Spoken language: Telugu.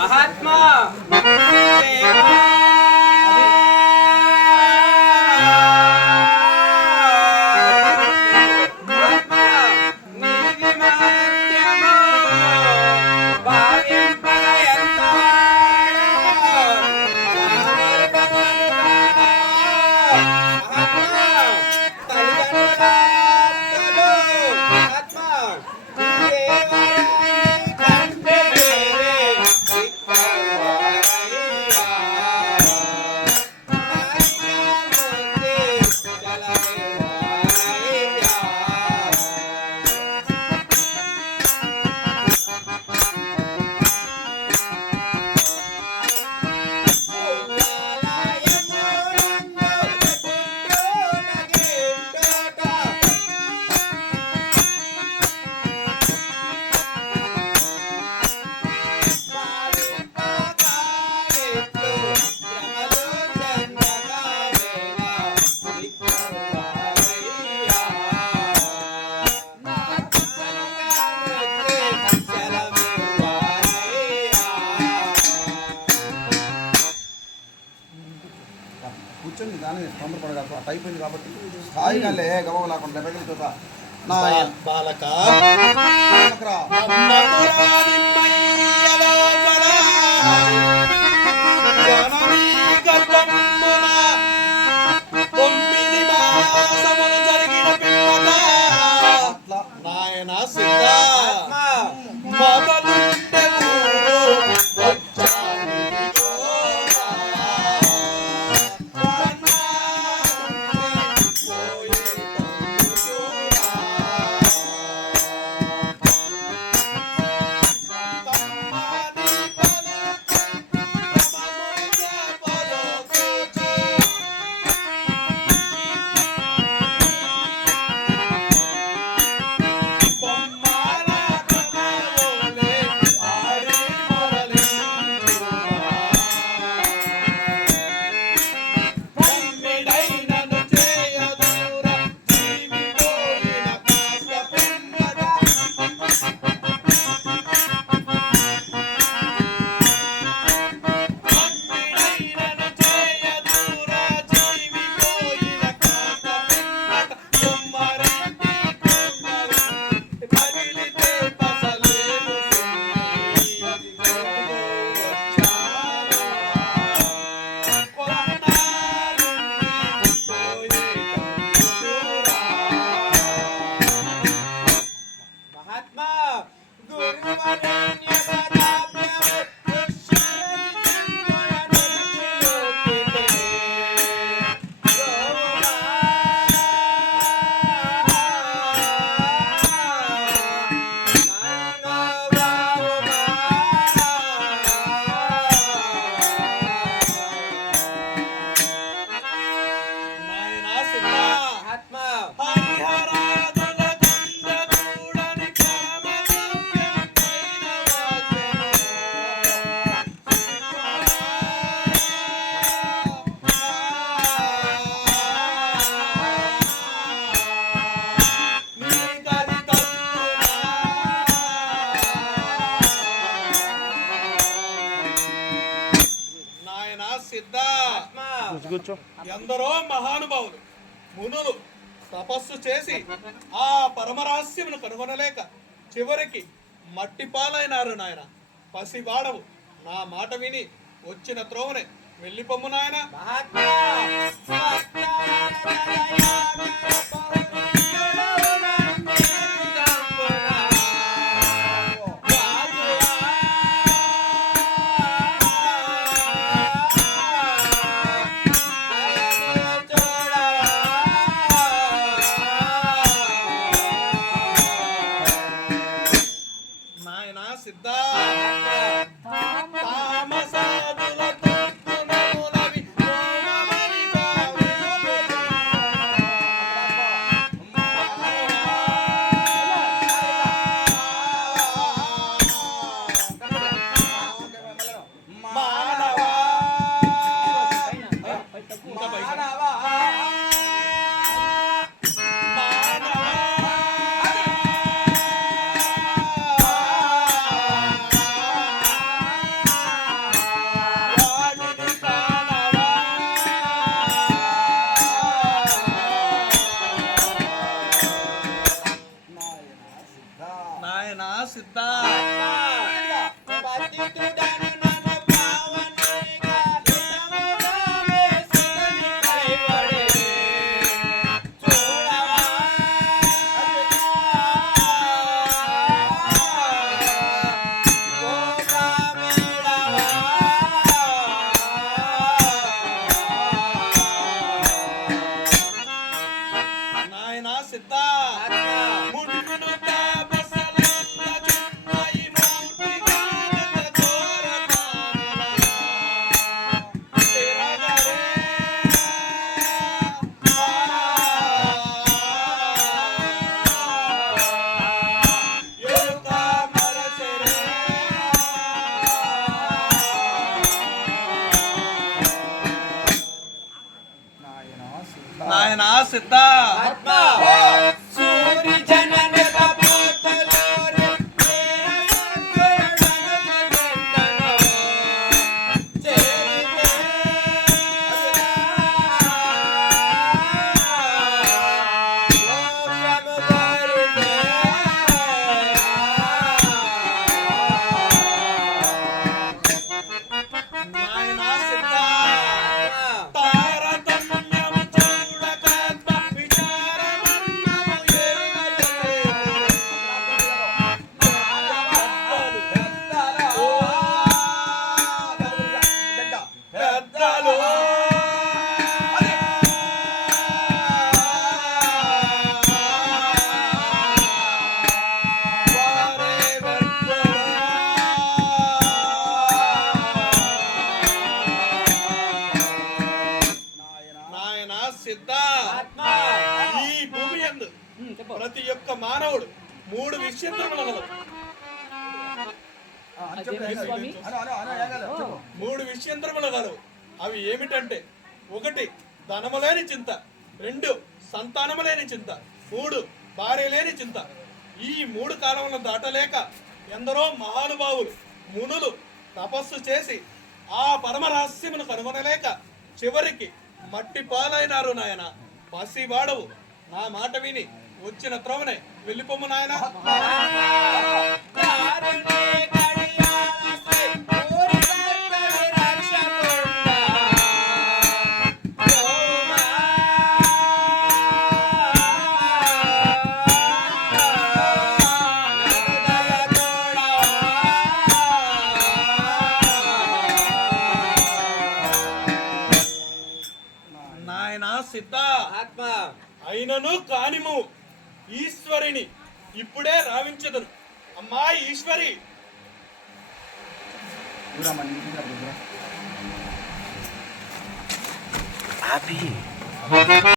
మహాత్మా కూర్చొని దాన్ని తొందరపడగా అట్ అయిపోయింది కాబట్టి స్థాయిగా లే గమవ లేకుండా పెగిలితో నా బాలక నాయన సిద్ధ ఎందరో మహానుభావులు మునులు తపస్సు చేసి ఆ పరమరహస్యమును కనుగొనలేక చివరికి మట్టి పాలైనారు నాయన. పసివాడవు, నా మాట విని వచ్చిన త్రోవనే వెళ్ళిపోము నాయన. నాయనా సిద్ధ ముడిమినుత బసలంద చున్నాయి మూర్తి గానక జోరతానలా తెరగరే ఎరుక మరసరే నాయనా సిద్ధ సూరి జనన తపోతలోరి తేర సంగడన జంటనో చేరితే లోకము దరితే నాయనా సిద్ధ తారతమ్యము చూడక విచారమన్నము ఎరుగలేదు. పెద్దలు వారే నాయన సిద్ధ ఈ భూమి యందు ప్రతి ఒక్క మానవుడు మూడు విషయంత్రములు గలవు. మూడు విషయంత్రములు గలవు. అవి ఏమిటంటే, ఒకటి ధనము లేని చింత, రెండు సంతానము లేని చింత, మూడు భార్య లేని చింత. ఈ మూడు కాలములను దాటలేక ఎందరో మహానుభావులు మునులు తపస్సు చేసి ఆ పరమ రహస్యమును కనుగొనలేక చివరికి మట్టి పాలైనారు నాయన. పసివాడవు, నా మాట విని వచ్చిన త్రోవనే వెళ్ళిపోము నాయన. కారుణే కడియాలసై ఊరి కర్తవి రక్షకుండా యోమా ననుదయ తోడా నాయన సిద్ధ ఆత్మ అయినను కానిము ఈశ్వరిని ఇప్పుడే రావించదును. అమ్మా ఈశ్వరి, అభి